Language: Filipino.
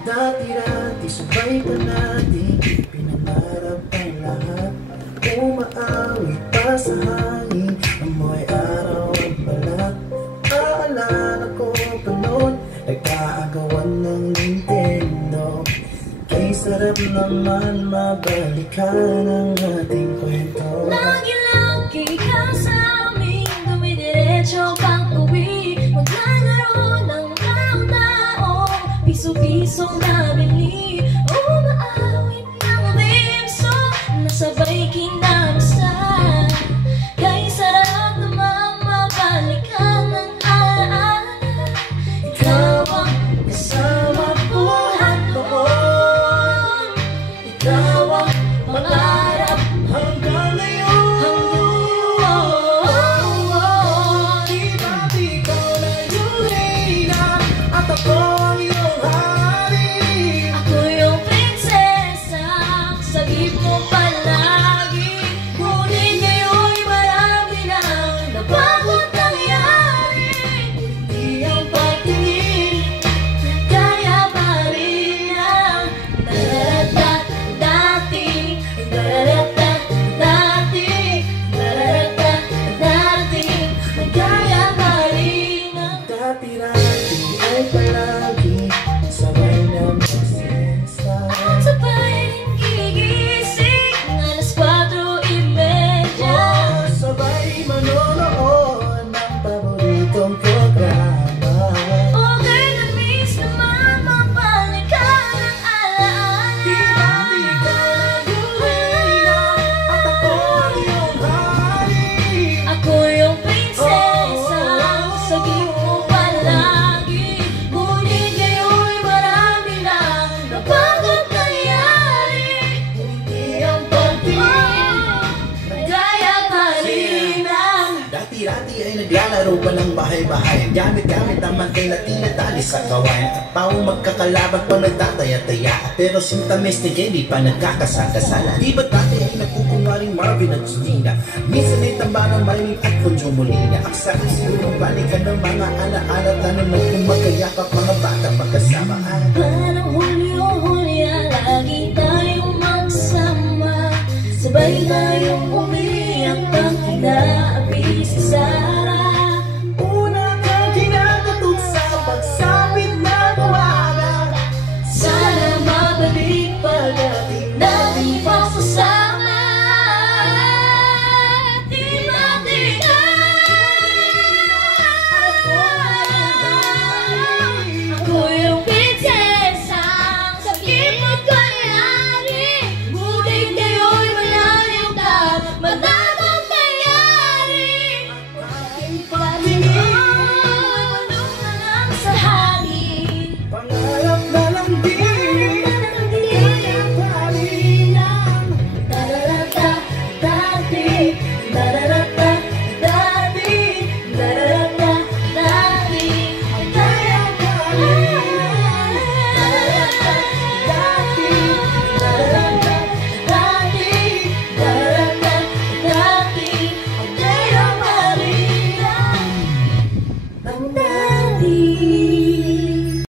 Dati-dati sabay pa natin pinangarap ang lahat. Umaawit pa sa hangin, amoy araw ang balat. Aalala ko pa noon, nagkaagawan ng Nintendo. Kay sarap naman mabalikan ang ating kwento. Lagi-lagi ka sa amin, dumidiretso pang uwi. Maglalaro ng tao-tao, piso-pisong nabili. Umaawit ng limso, nasabay kinamasa. Kay sarap naman mabalikan ng alaala. Ikaw ang kasama buhat noon, ikaw ang pangarap Hanggang ngayon, di ba't ikaw na yung reyna at ako ang iyong hari? ako yung prinsesa, sagip mo palagi. Ngunit ngayon'y marami nang nabago't nangyari. Di ang pagtingin, kaya pa rin ang nararatat dati. Nararatat dati, nararatat dati. Kaya pa rin ang Dati-dati ay palagi sabay na magsesa. sabay rin gigising, alas 4:30. Sabay manonood ng paboritong programa. Okay na miss naman mabalikan ang Di ba't ikaw na yung reyna at ako ang iyong hari? ako yung prinsesa, sagip mo palagi. Ngunit ngayon'y marami lang nabago't nangyari. Hindi ang pagtingin, kaya pa rin ang Dati-dati ay naglalaro pa ng bahay-bahay. Gamit-gamit naman kay Latina tali sa kawain. At pao magkakalaban pa nagtataya-taya. Pero sintamis ni Jenny pa nagkakasakasala. Di ba dati ay nagkukunwaring Marvin at Justina? Minsan ay tambarang Maylin at Conjo Molina. Aksa ay sigurong balikan ng mga ala-ala. Tanong na kung magkayakap mga bata magkasamaan. parang Hulyo-Hulya, lagi tayong magsama. Sabay tayong